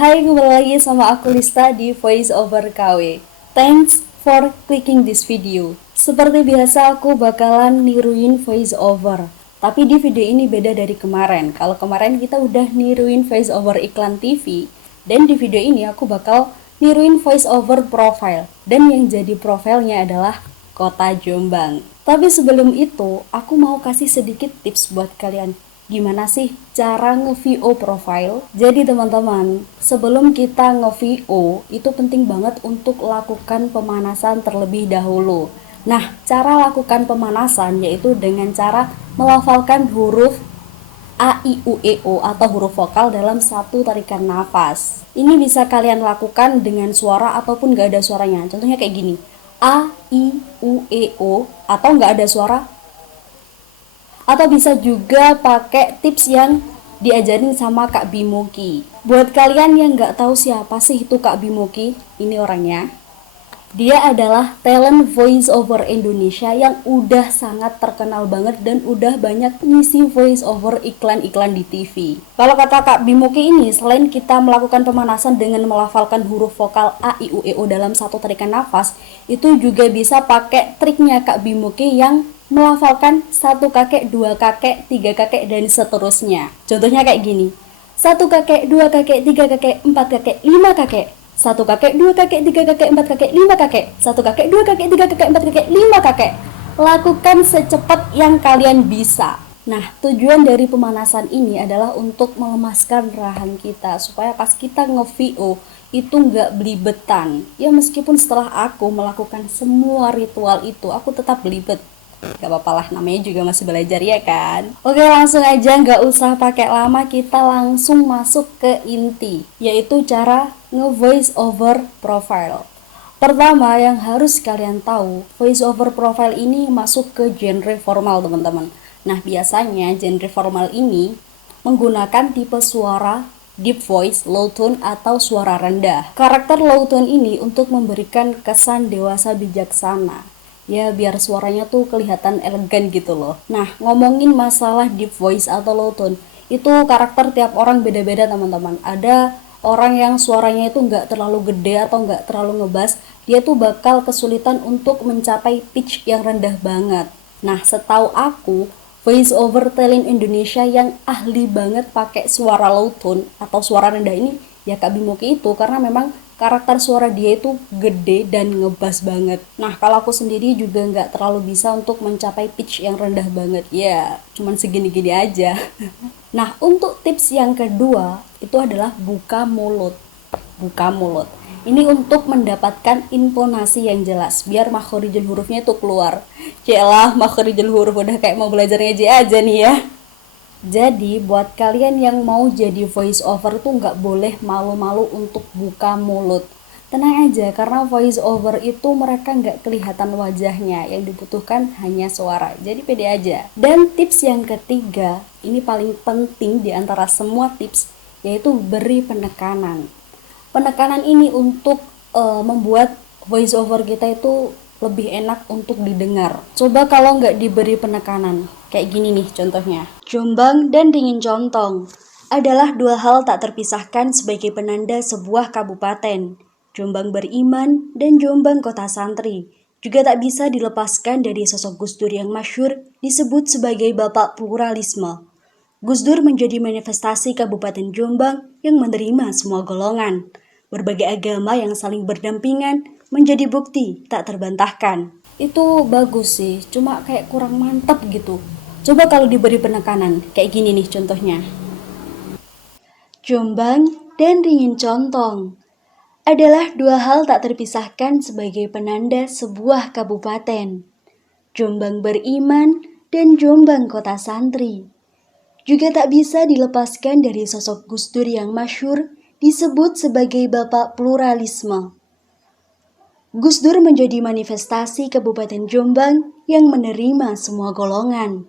Hai, kembali lagi sama aku Lista di Voice Over KW. Thanks for clicking this video. Seperti biasa aku bakalan niruin voice over. Tapi di video ini beda dari kemarin. Kalau kemarin kita udah niruin voice over iklan TV, dan di video ini aku bakal niruin voice over profile. Dan yang jadi profilnya adalah Kota Jombang. Tapi sebelum itu, aku mau kasih sedikit tips buat kalian. Gimana sih cara nge-VO profile? Jadi teman-teman, sebelum kita nge-VO, itu penting banget untuk lakukan pemanasan terlebih dahulu. Nah, cara lakukan pemanasan yaitu dengan cara melafalkan huruf A, I, U, E, O atau huruf vokal dalam satu tarikan nafas. Ini bisa kalian lakukan dengan suara ataupun gak ada suaranya. Contohnya kayak gini, A, I, U, E, O, atau gak ada suara. Atau bisa juga pakai tips yang diajarin sama Kak Bimoki. Buat kalian yang gak tahu siapa sih itu Kak Bimoki, ini orangnya. Dia adalah talent voice over Indonesia yang udah sangat terkenal banget dan udah banyak ngisi voice over iklan-iklan di TV. Kalau kata Kak Bimoki ini, selain kita melakukan pemanasan dengan melafalkan huruf vokal A, I, U, E, O dalam satu tarikan nafas, itu juga bisa pakai triknya Kak Bimoki yang melafalkan 1 kakek, 2 kakek, 3 kakek, dan seterusnya. Contohnya kayak gini, 1 kakek, 2 kakek, 3 kakek, 4 kakek, 5 kakek. 1 kakek, 2 kakek, 3 kakek, 4 kakek, 5 kakek. 1 kakek, 2 kakek, 3 kakek, 4 kakek, 5 kakek. Lakukan secepat yang kalian bisa. Nah, tujuan dari pemanasan ini adalah untuk melemaskan rahang kita supaya pas kita nge-VO itu nggak belibetan. Ya meskipun setelah aku melakukan semua ritual itu, aku tetap belibet. Gak apa-apa lah, namanya juga masih belajar ya kan. Oke, langsung aja, gak usah pakai lama, kita langsung masuk ke inti, yaitu cara nge-voice over profile. Pertama yang harus kalian tahu, voice over profile ini masuk ke genre formal teman-teman. Nah, biasanya genre formal ini menggunakan tipe suara deep voice, low tone, atau suara rendah. Karakter low tone ini untuk memberikan kesan dewasa bijaksana. Ya biar suaranya tuh kelihatan elegan gitu loh. Nah, ngomongin masalah deep voice atau low tone, itu karakter tiap orang beda-beda teman-teman. Ada orang yang suaranya itu nggak terlalu gede atau nggak terlalu ngebas, dia tuh bakal kesulitan untuk mencapai pitch yang rendah banget. Nah, setahu aku, voice over talent Indonesia yang ahli banget pakai suara low tone atau suara rendah ini ya Kak Bimoki itu, karena memang karakter suara dia itu gede dan ngebas banget. Nah, kalau aku sendiri juga nggak terlalu bisa untuk mencapai pitch yang rendah banget. Ya, cuman segini-gini aja. Nah, untuk tips yang kedua, itu adalah buka mulut. Buka mulut. Ini untuk mendapatkan intonasi yang jelas, biar makhorijul hurufnya itu keluar. Celah, makhorijul huruf udah kayak mau belajar ngaji aja nih ya. Jadi buat kalian yang mau jadi voice over tuh nggak boleh malu-malu untuk buka mulut. Tenang aja, karena voice over itu mereka nggak kelihatan wajahnya, yang dibutuhkan hanya suara. Jadi pede aja. Dan tips yang ketiga, ini paling penting di antara semua tips, yaitu beri penekanan. Penekanan ini untuk membuat voice over kita itu lebih enak untuk didengar. Coba kalau nggak diberi penekanan, kayak gini nih contohnya. Jombang dan Ringin Contong adalah dua hal tak terpisahkan sebagai penanda sebuah kabupaten. Jombang beriman dan Jombang kota santri juga tak bisa dilepaskan dari sosok Gus Dur yang masyhur disebut sebagai bapak pluralisme. Gus Dur menjadi manifestasi Kabupaten Jombang yang menerima semua golongan. Berbagai agama yang saling berdampingan menjadi bukti tak terbantahkan. Itu bagus sih, cuma kayak kurang mantap gitu. Coba kalau diberi penekanan, kayak gini nih contohnya. Jombang dan Ringin Contong adalah dua hal tak terpisahkan sebagai penanda sebuah kabupaten. Jombang beriman dan Jombang kota santri juga tak bisa dilepaskan dari sosok Gus Dur yang masyhur disebut sebagai bapak pluralisme. Gus Dur menjadi manifestasi Kabupaten Jombang yang menerima semua golongan.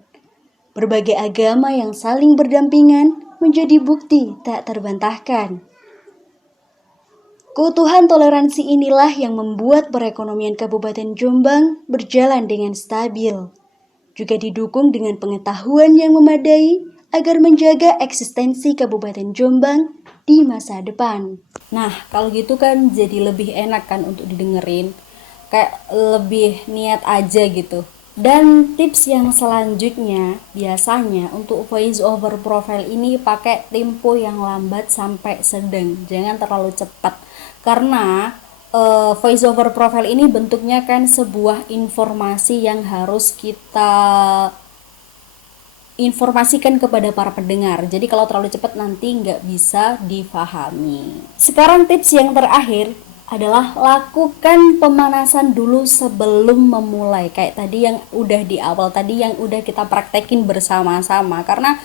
Berbagai agama yang saling berdampingan menjadi bukti tak terbantahkan. Keutuhan toleransi inilah yang membuat perekonomian Kabupaten Jombang berjalan dengan stabil. Juga didukung dengan pengetahuan yang memadai agar menjaga eksistensi Kabupaten Jombang di masa depan. Nah, kalau gitu kan jadi lebih enak kan untuk didengerin. Kayak lebih niat aja gitu. Dan tips yang selanjutnya, biasanya untuk voice over profile ini pakai tempo yang lambat sampai sedang, jangan terlalu cepat. Karena voice over profile ini bentuknya kan sebuah informasi yang harus kita informasikan kepada para pendengar. Jadi kalau terlalu cepat nanti nggak bisa difahami. Sekarang tips yang terakhir adalah lakukan pemanasan dulu sebelum memulai. Kayak tadi yang udah di awal tadi yang udah kita praktekin bersama-sama. Karena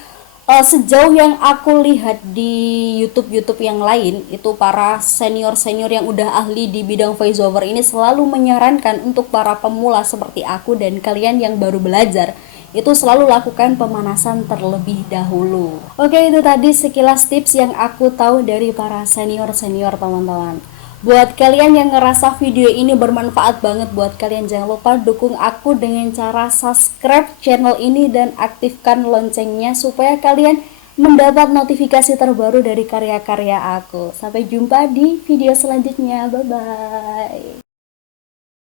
sejauh yang aku lihat di YouTube yang lain, itu para senior-senior yang udah ahli di bidang voiceover ini selalu menyarankan untuk para pemula seperti aku dan kalian yang baru belajar itu selalu lakukan pemanasan terlebih dahulu. Oke, itu tadi sekilas tips yang aku tahu dari para senior-senior teman-teman. Buat kalian yang ngerasa video ini bermanfaat banget buat kalian, jangan lupa dukung aku dengan cara subscribe channel ini dan aktifkan loncengnya supaya kalian mendapat notifikasi terbaru dari karya-karya aku. Sampai jumpa di video selanjutnya. Bye-bye.